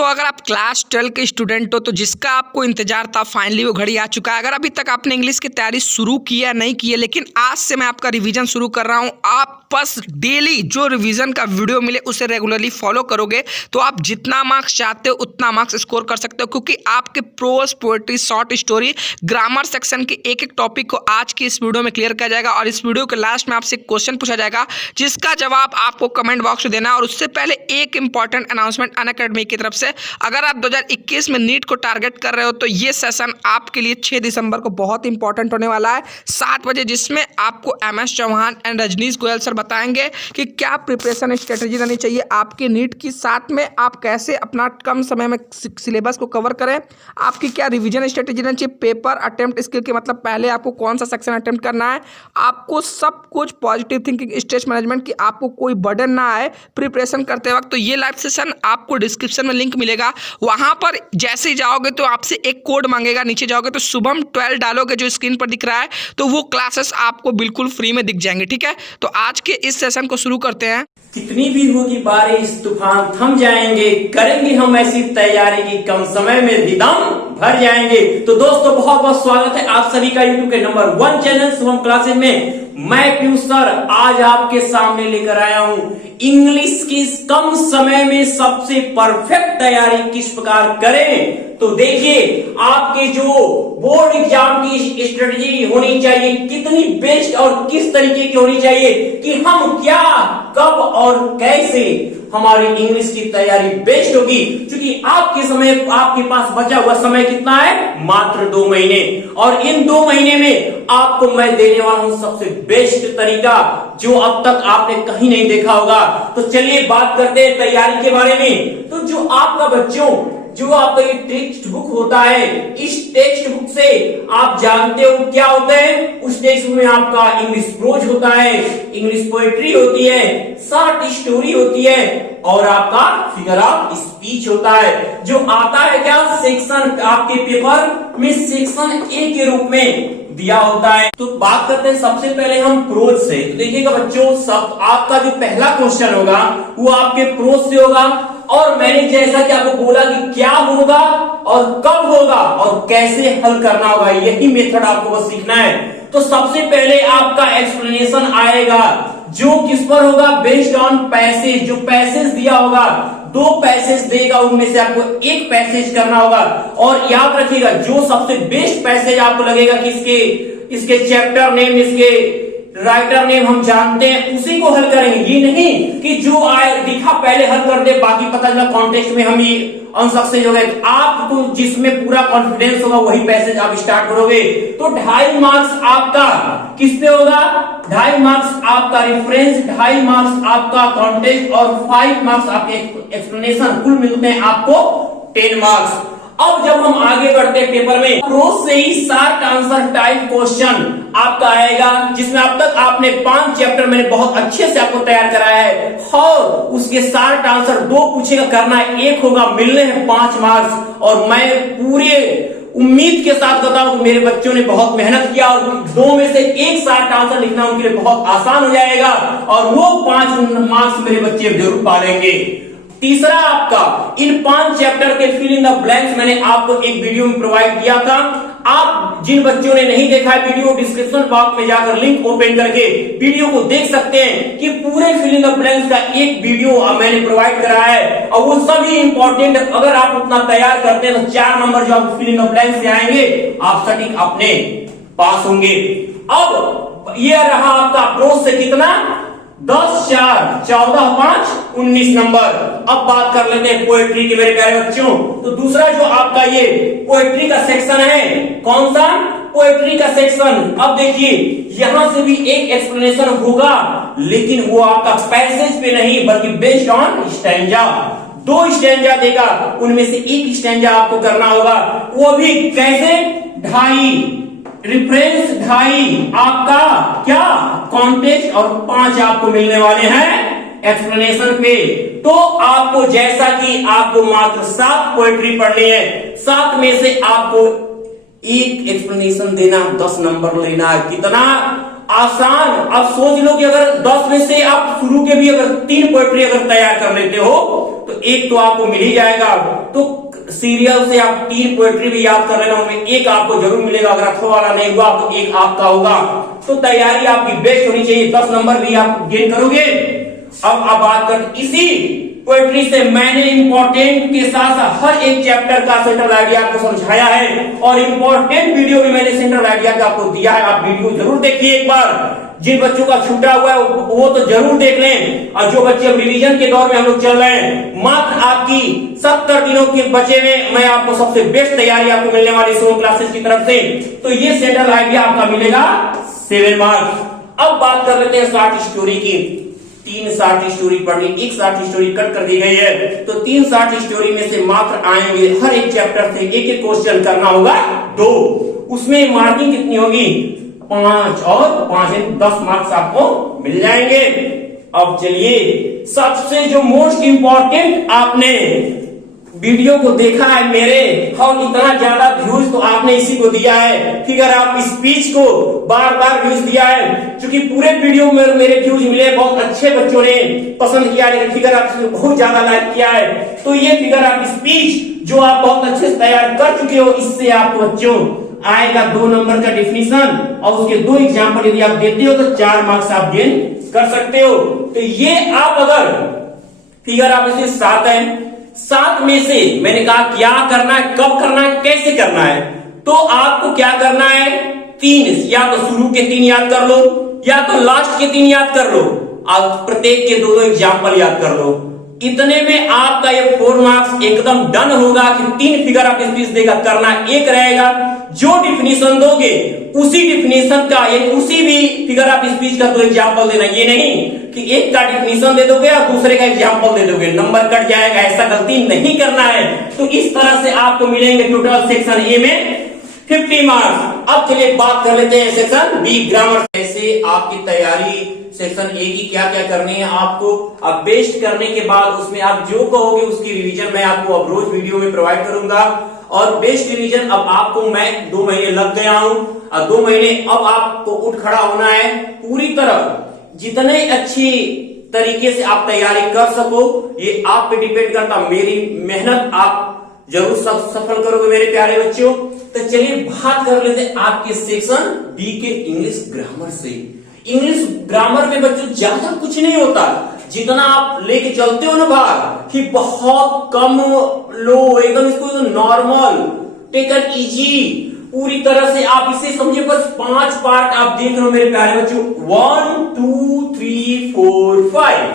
दोस्तों अगर आप क्लास 12 के स्टूडेंट हो तो जिसका आपको इंतजार था फाइनली वो घड़ी आ चुका है। अगर अभी तक आपने इंग्लिश की तैयारी शुरू की है नहीं की है, लेकिन आज से मैं आपका रिवीजन शुरू कर रहा हूं। आप बस डेली जो रिवीजन का वीडियो मिले उसे रेगुलरली फॉलो करोगे तो आप जितना मार्क्स चाहते हो उतना मार्क्स स्कोर कर सकते हो, क्योंकि आपके prose, poetry, short story, grammar section के एक एक टॉपिक को आज की इस वीडियो में क्लियर किया जाएगा। और इस वीडियो के लास्ट में आपसे क्वेश्चन पूछा जाएगा जिसका जवाब आपको कमेंट बॉक्स में देना है। और उससे पहले एक इंपॉर्टेंट अनाउंसमेंट अनअकैडमी की तरफ से, अगर आप 2021 में नीट को टारगेट कर रहे हो तो ये सेशन आपके लिए 6 दिसंबर को बहुत इंपॉर्टेंट होने वाला है 7 बजे, जिसमें आपको MS Chauhan and Rajneesh Goyal sir बताएंगे कि क्या प्रिपरेशन स्ट्रेटेजी रहनी चाहिए आपके नीट की, साथ में आप कैसे अपना कम समय में सिलेबस को कवर करें, आपकी क्या रिवीजन स्ट्रेटेजी रहनी चाहिए, पेपर अटेम्प्ट स्किल के मतलब पहले आपको कौन सा सेक्शन अटेम्प्ट करना है, आपको सब कुछ पॉजिटिव थिंकिंग, स्ट्रेस मैनेजमेंट की आपको कोई बर्डन ना आए प्रिपरेशन करते वक्त। तो ये लाइव सेशन आपको डिस्क्रिप्शन में लिंक मिलेगा, वहां पर जैसे ही जाओगे तो आपसे एक कोड मांगेगा, नीचे जाओगे तो शुभम 12 डालोगे जो स्क्रीन पर दिख रहा है, तो वो क्लासेस आपको बिल्कुल फ्री में दिख जाएंगे। ठीक है, तो आज के इस सेशन को शुरू करते हैं। कितनी भी होगी बारिश तूफान थम जाएंगे, करेंगे हम ऐसी तैयारी की कम समय में भी दम भर जाएंगे। तो दोस्तों बहुत बहुत स्वागत है आप सभी का यूट्यूब के नंबर 1 चैनल शुभम क्लासेज में। मैं पीयूष सर आज आपके सामने लेकर आया हूं इंग्लिश की कम समय में सबसे परफेक्ट तैयारी किस प्रकार करें। तो देखिए आपके जो बोर्ड एग्जाम की स्ट्रेटजी होनी चाहिए कितनी बेस्ट और किस तरीके की होनी चाहिए कि हम क्या, कब और कैसे हमारी इंग्लिश की तैयारी बेस्ट होगी। क्योंकि आपके पास बचा हुआ समय कितना है, मात्र 2 महीने, और इन 2 महीने में आपको मैं देने वाला हूं सबसे बेस्ट तरीका जो अब तक आपने कहीं नहीं देखा होगा। तो चलिए बात करते हैं तैयारी के बारे में। तो जो आपका बच्चों जो आपका ये टेक्स्ट बुक होता है, इस टेक्स्ट बुक से आप जानते हो क्या होता है, उस टेक्स्ट बुक में आपका इंग्लिश प्रोज होता है, इंग्लिश पोएट्री होती है, शॉर्ट स्टोरी होती है और आपका फिगर ऑफ स्पीच होता है। जो आता है क्या सेक्शन आपके पेपर में सेक्शन ए के रूप में दिया होता है। तो बात करते हैं सबसे पहले हम प्रोज से। तो देखिएगा बच्चों सब आपका जो पहला क्वेश्चन होगा वो आपके प्रोज से होगा, और मैंने जैसा कि आपको बोला कि क्या होगा और कब होगा और कैसे हल करना होगा, यही मेथड आपको बस सीखना है। तो सबसे पहले आपका एक्सप्लेनेशन आएगा जो किस पर होगा, बेस्ड ऑन पैसेज। जो पैसेज दिया होगा 2 पैसेज देगा, उनमें से आपको एक पैसेज करना होगा। और याद रखिएगा जो सबसे बेस्ट पैसेज आपको लगेगा कि इसके चैप्टर नेम, इसके राइटर नेम हम जानते हैं, उसी को हल करेंगे। ये नहीं कि जो आए दिखा पहले हल कर दे, बाकी पता चला कॉन्टेक्स्ट में हम ये अनसक्सेस हो गए। आपको जिसमें पूरा कॉन्फिडेंस होगा वही पैसेज आप स्टार्ट करोगे। तो 2.5 मार्क्स आपका किस पे होगा, 2.5 मार्क्स आपका रेफरेंस, 2.5 मार्क्स आपका कॉन्टेक्स्ट और 5 मार्क्स आपके एक्सप्लेनेशन, कुल मिलते हैं आपको 10 मार्क्स। अब जब हम आगे बढ़ते हैं पेपर में, प्रोज से ही शॉर्ट आंसर टाइप क्वेश्चन आपका आएगा, जिसमें अब तक आपने 5 चैप्टर मैंने बहुत अच्छे से आपको तैयार कराया है, और उसके शॉर्ट आंसर 2 पूछेगा, करना 1 होगा, मिलने हैं 5 मार्क्स। और मैं पूरे उम्मीद के साथ बताऊं कि मेरे बच्चों ने बहुत मेहनत किया और 2 में से 1 शॉर्ट आंसर लिखना उनके लिए बहुत आसान हो जाएगा, और वो 5 मार्क्स मेरे बच्चे जरूर पा लेंगे। तीसरा आपका इन 5 चैप्टर के फिल इन द ब्लैंक्स मैंने आपको एक वीडियो में प्रोवाइड किया था। आप जिन बच्चों ने नहीं देखा है वीडियो, डिस्क्रिप्शन बॉक्स में जाकर लिंक ओपन करके वीडियो को देख सकते हैं कि पूरे फिल इन द ब्लैंक्स का एक वीडियो मैंने प्रोवाइड करा है, और वो सभी इंपॉर्टेंट। अगर आप उतना तैयार करते हैं तो 4 नंबर जो आपको फिल इन द ब्लैंक्स से आएंगे आप सटीक अपने पास होंगे। अब यह रहा आपका प्रोज से कितना, 10, 4, 14, 5, 19 नंबर। अब बात कर लेते हैं पोएट्री के मेरे प्यारे बच्चों। तो दूसरा जो आपका ये पोएट्री का सेक्शन है, कौन सा, पोएट्री का सेक्शन। अब देखिए यहां से भी एक एक्सप्लेनेशन होगा, लेकिन वो आपका पैसेज पे नहीं बल्कि बेस्ड ऑन स्टैंजा। 2 स्टैंजा देगा, उनमें से एक स्टैंजा आपको करना होगा, वो भी कैसे, 2.5 रिफरेंस, 2.5 आपका क्या कॉन्टेक्स्ट, और 5 आपको मिलने वाले हैं एक्सप्लेनेशन पे। तो आपको जैसा कि आपको मात्र 7 पोएट्री पढ़नी है, 7 में से आपको एक एक्सप्लेनेशन देना, 10 नंबर लेना है। कितना, आसान। अब सोच लो कि अगर 10 में से आप शुरू के भी अगर 3 पोएट्री अगर तैयार कर लेते हो तो एक तो आपको मिल ही जाएगा। तो सीरियल से आप 3 पोएट्री भी याद कर लेना, उनमें एक आपको जरूर मिलेगा। अगर अथवा वाला नहीं हुआ तो एक आपका होगा। तो तैयारी आपकी बेस्ट होनी चाहिए, 10 नंबर भी आप गेन करोगे। अब आप बात कर इसी पोएट्री से मैंने इंपॉर्टेंट के साथ साथ हर एक चैप्टर का सेंट्रल आइडिया आपको समझाया है और इंपॉर्टेंट वीडियो भी मैंने सेंट्रल आइडिया का आपको दिया है। आप वीडियो जरूर देखिए एक बार। जिन बच्चों का छूटा हुआ है वो तो जरूर देख लें। और जो बच्चे अब रिवीजन के दौर में हम लोग चल रहे हैं, मात्र आपकी 70 दिनों के बचे में मैं आपको सबसे बेस्ट तैयारी आपको मिलने वाली सोम क्लासेस की तरफ से। तो ये सेंट्रल आइडिया आपका मिलेगा 7 मार्क्स। अब बात कर लेते हैं शॉर्ट स्टोरी की। 3 शॉर्ट स्टोरी पढ़नी, एक शॉर्ट स्टोरी कट कर दी गई है। तो 3 शॉर्ट स्टोरी में से मात्र आएंगे हर एक चैप्टर से एक एक क्वेश्चन करना होगा 2। उसमें मार्किंग कितनी होगी? 5 और 5 10 मार्क्स आपको मिल जाएंगे। अब चलिए सबसे जो मोस्ट इंपॉर्टेंट आपने वीडियो को देखा है मेरे, और इतना ज्यादा व्यूज तो आपने इसी को दिया है। फिगर आप स्पीच को बार बार व्यूज दिया है, क्योंकि पूरे वीडियो में मेरे व्यूज मिले, बहुत अच्छे बच्चों ने पसंद किया, लेकिन फिगर आपने बहुत ज्यादा लाइक किया है। तो ये फिगर आप स्पीच जो आप बहुत अच्छे से तैयार कर चुके हो, इससे आपको बच्चों आएगा 2 नंबर का डिफिनीशन और उसके 2 एग्जाम्पल यदि आप देते हो तो 4 मार्क्स आप गेन कर सकते हो। तो ये आप अगर फिगर आप इसे 7 है, 7 में से मैंने कहा क्या करना है, कब करना है, कैसे करना है। तो आपको क्या करना है, 3 या तो शुरू के 3 याद कर लो या तो लास्ट के 3 याद कर लो। आप प्रत्येक के 2 एग्जाम्पल याद कर लो। इतने में आपका ये 4 मार्क्स एकदम डन होगा कि 3 फिगर आप स्पीच देगा, करना एक रहेगा। जो डिफिनीशन दोगे उसी डिफिनीशन का यानी उसी भी फिगर आप स्पीच का 2 एग्जाम्पल देना। ये नहीं कि एक का डिफिनीशन दे दोगे और दूसरे का एग्जाम्पल दे दोगे, नंबर कट जाएगा। ऐसा गलती नहीं करना है। तो इस तरह से आपको मिलेंगे टोटल सेक्शन ए में 50 मार्क्स। अब चलिए बात कर लेते हैं सेक्शन बी ग्रामर। ऐसे आपकी तैयारी सेक्शन ए की क्या क्या करनी है आपको। अब बेस्ट करने के बाद उसमें आप जो कहोगे उसकी रिवीजन मैं आपको अब रोज वीडियो में प्रोवाइड करूंगा। और बेस्ट रिवीजन अब आपको मैं 2 महीने लग गया हूं और 2 महीने अब आपको उठ खड़ा होना है पूरी तरह। जितने अच्छी तरीके से आप तैयारी कर सको ये आप पे डिपेंड करता। मेरी मेहनत आप जरूर सफल करोगे मेरे प्यारे बच्चों। तो चलिए बात कर लेते हैं आपके सेक्शन बी के इंग्लिश ग्रामर से। इंग्लिश ग्रामर में बच्चों ज्यादा कुछ नहीं होता, जितना आप लेके चलते हो ना बाहर कि बहुत कम लो, एकदम इसको नॉर्मल टेक इट इजी पूरी तरह से आप इसे समझिए। बस 5 पार्ट आप देख रहे हो मेरे प्यारे बच्चों, 1 2 3 4 5,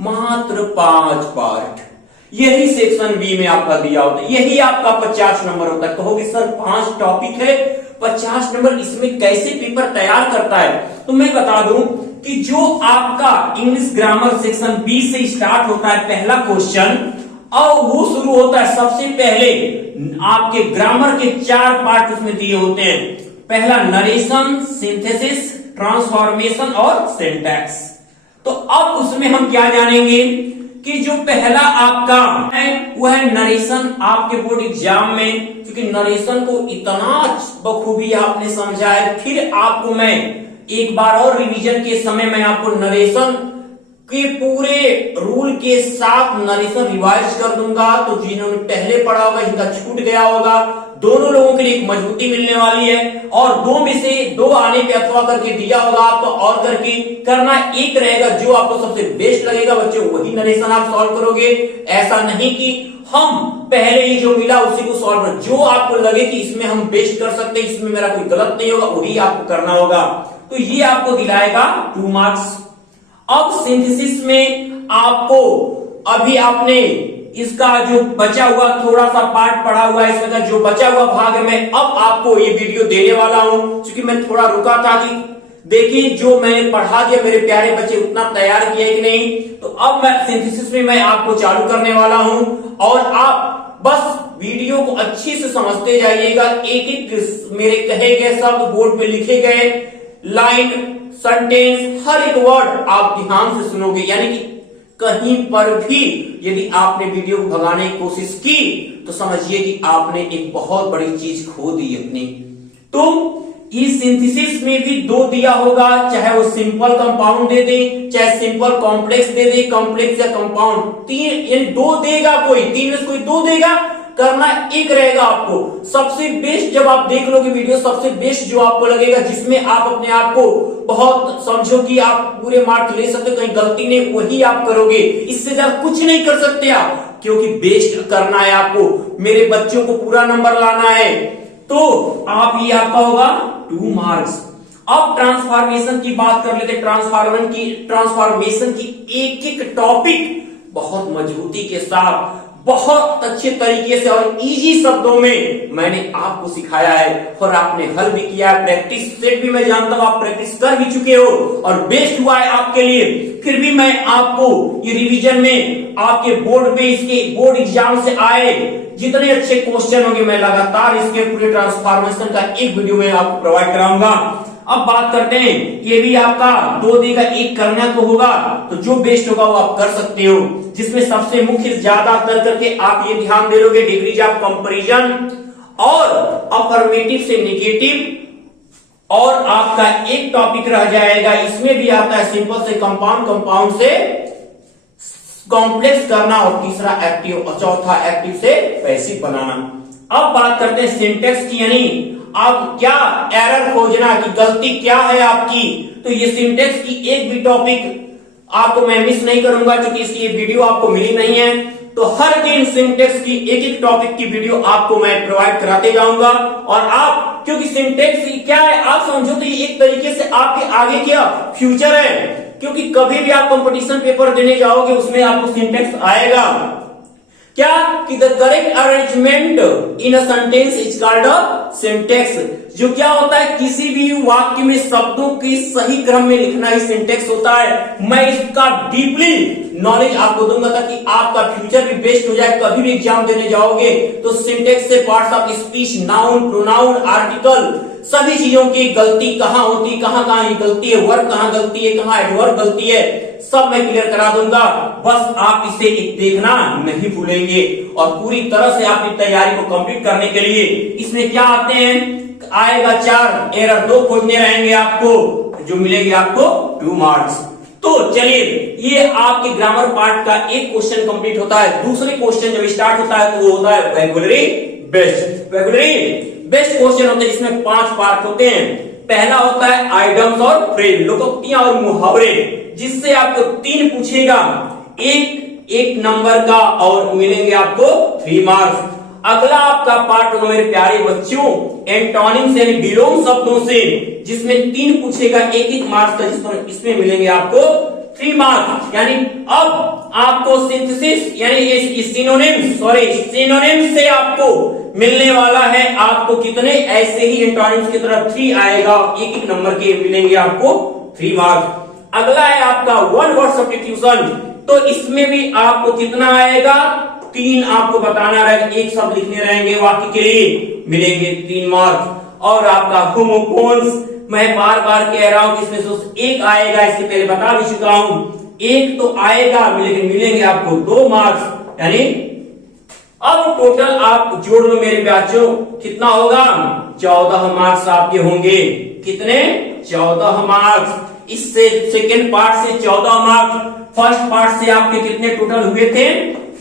मात्र 5 पार्ट। यही सेक्शन बी में आपका दिया होता है, यही आपका 50 नंबर होता है। कहोगे सर 5 टॉपिक है 50 नंबर, इसमें कैसे पेपर तैयार करता है। तो मैं बता दूं कि जो आपका इंग्लिश ग्रामर सेक्शन बी से स्टार्ट होता है पहला क्वेश्चन, और वो शुरू होता है सबसे पहले आपके ग्रामर के 4 पार्ट उसमें दिए होते हैं। पहला नरेशन, सिंथेसिस, ट्रांसफॉर्मेशन और सिंटैक्स। तो अब उसमें हम क्या जानेंगे कि जो पहला आपका है वो है नरेशन। आपके बोर्ड एग्जाम में क्योंकि नरेशन को इतना बखूबी आपने समझा है, फिर आपको मैं एक बार और रिवीजन के समय मैं आपको नरेशन के पूरे रूल के साथ नरेशन रिवाइज कर दूंगा। तो जिन्होंने पहले पढ़ा होगा जिनका छूट गया होगा, दोनों लोगों के लिए एक मजबूती मिलने वाली है। और 2 में से 2 आने पे अथवा करके दिया होगा आपको, और करके करना एक रहेगा। जो आपको सबसे बेस्ट लगेगा बच्चों वही नरेशन आप सॉल्व करोगे। ऐसा नहीं कि हम पहले ही जो मिला उसी को सॉल्व कर, जो आपको लगे कि इसमें हम बेस्ट कर सकते हैं, इसमें मेरा कोई गलत नहीं होगा, वही आपको करना होगा। तो ये आपको दिलाएगा 2 मार्क्स। अब सिंथेसिस में आपको अभी आपने इसका जो बचा हुआ थोड़ा सा पार्ट पढ़ा हुआ है, इसमें का जो बचा हुआ भाग है मैं अब आपको ये वीडियो देने वाला हूं। क्योंकि मैं थोड़ा रुका था कि देखिए जो मैंने पढ़ा दिया मेरे प्यारे बच्चे उतना तैयार किया कि नहीं। तो अब मैं सिंथेसिस में मैं आपको चालू करने वाला हूं और आप बस वीडियो को अच्छी से समझते जाइएगा। एक एक मेरे कहे गए शब्द, बोर्ड पे लिखे गए लाइन, सेंटेंस, हर एक वर्ड आप ध्यान से सुनोगे। यानी कि कहीं पर भी यदि आपने वीडियो को भगाने की कोशिश की तो समझिए कि आपने एक बहुत बड़ी चीज खो दी अपनी। तो इस सिंथेसिस में भी दो दिया होगा, चाहे वो सिंपल कंपाउंड दे दे, चाहे सिंपल कॉम्प्लेक्स दे दे, कॉम्प्लेक्स या कंपाउंड, तीन यानी दो देगा, कोई तीन में से कोई दो देगा, करना एक रहेगा आपको। सबसे बेस्ट जब आप देख लोगे वीडियो, सबसे बेस्ट जो आपको लगेगा, जिसमें आप अपने आप को बहुत समझो कि आप पूरे मार्क्स ले सकते हो, कहीं गलती नहीं, वही आप करोगे। इससे ज्यादा कुछ नहीं कर सकते आप, क्योंकि बेस्ट करना है आपको, मेरे बच्चों को पूरा नंबर लाना है। तो आप ये आपका होगा 2 मार्क्स। अब ट्रांसफॉर्मेशन की बात कर लेते। ट्रांसफॉर्मेशन की एक एक टॉपिक बहुत मजबूती के साथ, बहुत अच्छे तरीके से और इजी शब्दों में मैंने आपको सिखाया है, और आपने हल भी किया है। प्रैक्टिस सेट भी मैं जानता हूं आप प्रैक्टिस कर भी चुके हो, और बेस्ट हुआ है आपके लिए। फिर भी मैं आपको ये रिवीजन में आपके बोर्ड पे, इसके बोर्ड एग्जाम से आए जितने अच्छे क्वेश्चन होंगे, मैं लगातार इसके पूरे ट्रांसफॉर्मेशन का एक वीडियो में आपको प्रोवाइड कराऊंगा। अब बात करते हैं, ये भी आपका 2 देगा, एक करना तो होगा, तो जो बेस्ट होगा वो आप कर सकते हो, जिसमें सबसे मुख्य ज्यादा कर करके आप ये ध्यान दे लोगे, डिग्रीज ऑफ कंपैरिजन और अफर्मेटिव से नेगेटिव, और आपका एक टॉपिक रह जाएगा, इसमें भी आता है सिंपल से कंपाउंड, कंपाउंड से कॉम्प्लेक्स करना, और तीसरा एक्टिव और चौथा एक्टिव से पैसिव बनाना। अब बात करते हैं सिंटेक्स की, यानी आप क्या एरर खोजना कि गलती क्या है आपकी। तो ये सिंटेक्स की एक भी टॉपिक आपको मैं मिस नहीं करूंगा, क्योंकि इसकी ये वीडियो आपको मिली नहीं है। तो हर दिन सिंटेक्स की एक एक टॉपिक की वीडियो आपको मैं प्रोवाइड कराते जाऊंगा। और आप, क्योंकि सिंटेक्स क्या है आप समझो, तो ये एक तरीके से आपके आगे क्या फ्यूचर है, क्योंकि कभी भी आप कंपटीशन पेपर देने जाओगे उसमें आपको सिंटेक्स आएगा। क्या कि the correct arrangement in a sentence is called a syntax. जो क्या होता है, किसी भी वाक्य में शब्दों के सही क्रम में लिखना ही सिंटेक्स होता है। मैं इसका डीपली नॉलेज आपको दूंगा ताकि आपका फ्यूचर भी बेस्ट हो जाए। कभी भी एग्जाम देने जाओगे तो सिंटेक्स से parts of speech, noun, pronoun, article, सभी चीजों की गलती कहां होती है, कहां कहां गलती है, वर्ब कहां गलती है, कहां एडवर्ब गलती है, सब मैं क्लियर करा दूंगा। बस आप इसे देखना नहीं भूलेंगे, और पूरी तरह से अपनी तैयारी को कंप्लीट करने के लिए इसमें क्या आते हैं, आएगा 4, एरर 2 खोजने रहेंगे आपको, जो मिलेगी आपको 2 मार्क्स। तो चलिए, ये आपके ग्रामर पार्ट का एक क्वेश्चन कंप्लीट होता है। दूसरे क्वेश्चन जब स्टार्ट होता है तो वो होता है vocabulary based. Vocabulary best question होते हैं जिसमें 5 पार्ट होते हैं। पहला होता है आइडियम्स और फ्रेज, लोकोक्तियां और मुहावरे, जिससे आपको 3 पूछेगा, एक नंबर का, और मिलेंगे आपको 3 मार्क्स। अगला आपका पार्ट होगा मेरे प्यारे बच्चों एंटोनिम्स यानी विलोम शब्दों से, जिसमें 3 पूछेगा, एक मार्क्स का, इसमें मिलेंगे आपको 3 मार्क्स। यानी अब आपको सिंथेसिस यानी सिनोनिम्स से आपको मिलने वाला है आपको कितने, ऐसे ही एंटोनिम्स की तरफ 3 आएगा, एक नंबर के मिलेंगे आपको 3 मार्क्स। अगला है आपका 1 वर्ड सब्स्टिट्यूशन, तो इसमें भी आपको कितना आएगा, 3 आपको बताना रहेगा, एक शब्द लिखने रहेंगे वाक्य के लिए, मिलेंगे 3 मार्क्स। और आपका होमोफोन्स, मैं बार बार कह रहा हूं कि इसमें से एक आएगा, इससे पहले बता भी चुका हूं, एक तो आएगा, लेकिन मिलेंगे आपको 2 मार्क्स। यानी अब टोटल आप जोड़ लो मेरे बच्चों, कितना होगा, 14 मार्क्स आपके होंगे। कितने, 14 मार्क्स। इससे सेकेंड पार्ट से 14 मार्क्स, फर्स्ट पार्ट से आपके कितने टोटल हुए थे,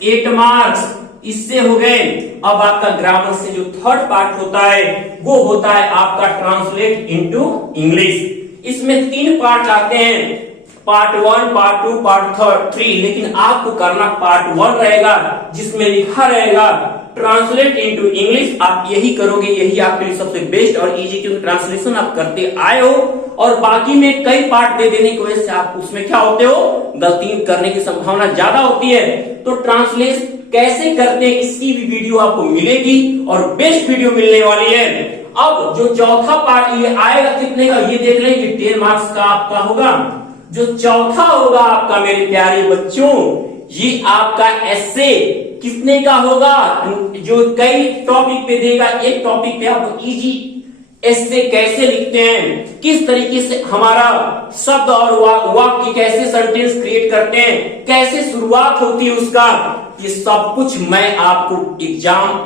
8 मार्क्स, इससे हो गए। अब आपका ग्रामर से जो थर्ड पार्ट होता है वो होता है आपका ट्रांसलेट इनटू इंग्लिश। इसमें 3 पार्ट आते हैं, पार्ट 1, पार्ट 2, पार्ट 3, लेकिन आपको करना पार्ट 1 रहेगा, जिसमें लिखा रहेगा ट्रांसलेट इनटू इंग्लिश। आप यही करोगे, यही आपके लिए सबसे बेस्ट और इजी, क्योंकि ट्रांसलेशन आप करते आए हो, और बाकी में कई पार्ट दे देने की वजह से आप उसमें क्या होते हो, गलती करने की संभावना ज्यादा होती है। तो ट्रांसलेट कैसे करते हैं इसकी भी वीडियो आपको मिलेगी, और बेस्ट वीडियो मिलने वाली है। अब जो चौथा पार्ट ये आएगा कितने का, ये देख लें, ये 10 मार्क्स का आपका होगा। जो चौथा होगा आपका मेरे प्यारे बच्चों, ये आपका एस्से कितने का होगा, जो कई टॉपिक पे देगा, एक टॉपिक पे आपको इजी एस्से कैसे लिखते हैं, किस तरीके से हमारा शब्द और वाक्य कैसे सेंटेंस क्रिएट करते हैं, कैसे शुरुआत होती है उसका, ये सब कुछ मैं आपको एग्जाम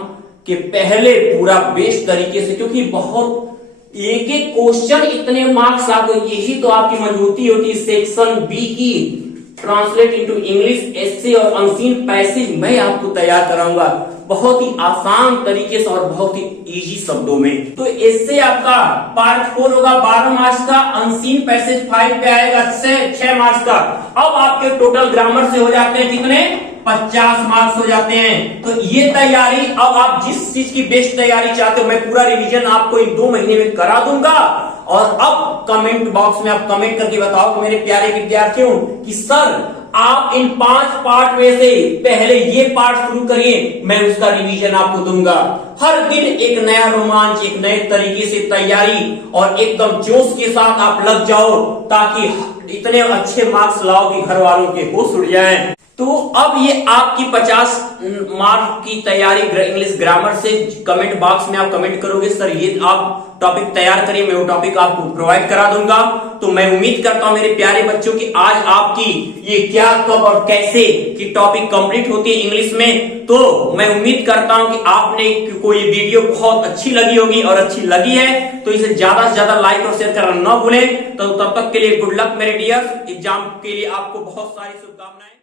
के पहले पूरा बेस्ट तरीके से, क्योंकि बहुत एक एक क्वेश्चन इतने मार्क्स आपको, यही तो आपकी मजबूती होती है सेक्शन बी की। ट्रांसलेट इनटू इंग्लिश एसे और अनसीन पैसेज मैं आपको तैयार कराऊंगा बहुत ही आसान तरीके से और बहुत ही इजी शब्दों में। तो इससे आपका पार्ट 4 होगा 12 मार्क्स का, अनसीन पैसेज 5 पे आएगा 6 मार्क्स का। अब आपके टोटल ग्रामर से हो जाते हैं कितने, 50 मार्क्स हो जाते हैं। तो ये तैयारी, अब आप जिस चीज की बेस्ट तैयारी चाहते हो मैं पूरा रिवीजन आपको इन 2 महीने में करा दूंगा। और अब कमेंट बॉक्स में आप कमेंट करके बताओ कि मेरे प्यारे विद्यार्थियों कि सर आप इन 5 पार्ट में से पहले ये पार्ट शुरू करिए, मैं उसका रिवीजन आपको दूंगा। हर दिन एक नया रोमांच, एक नए तरीके से तैयारी और एकदम जोश के साथ आप लग जाओ ताकि इतने अच्छे मार्क्स लाओ कि घर वालों के होश उड़ जाएं। तो अब ये आपकी 50 मार्क की तैयारी इंग्लिश ग्रामर से कमेंट बॉक्स में आप कमेंट करोगे सर ये आप टॉपिक तैयार करिए, मैं वो टॉपिक आपको प्रोवाइड करा दूंगा। तो मैं उम्मीद करता हूं मेरे प्यारे बच्चों कि आज आपकी ये क्या कब और कैसे की टॉपिक कंप्लीट होती है इंग्लिश में। तो मैं उम्मीद करता हूं कि आपने कोई वीडियो बहुत अच्छी लगी होगी और अच्छी लगी है तो इसे ज्यादा से ज्यादा लाइक और शेयर करना न भूलें। तो तब तक के लिए गुड लक मेरे डियर्स, एग्जाम के लिए आपको बहुत सारी शुभकामनाएं।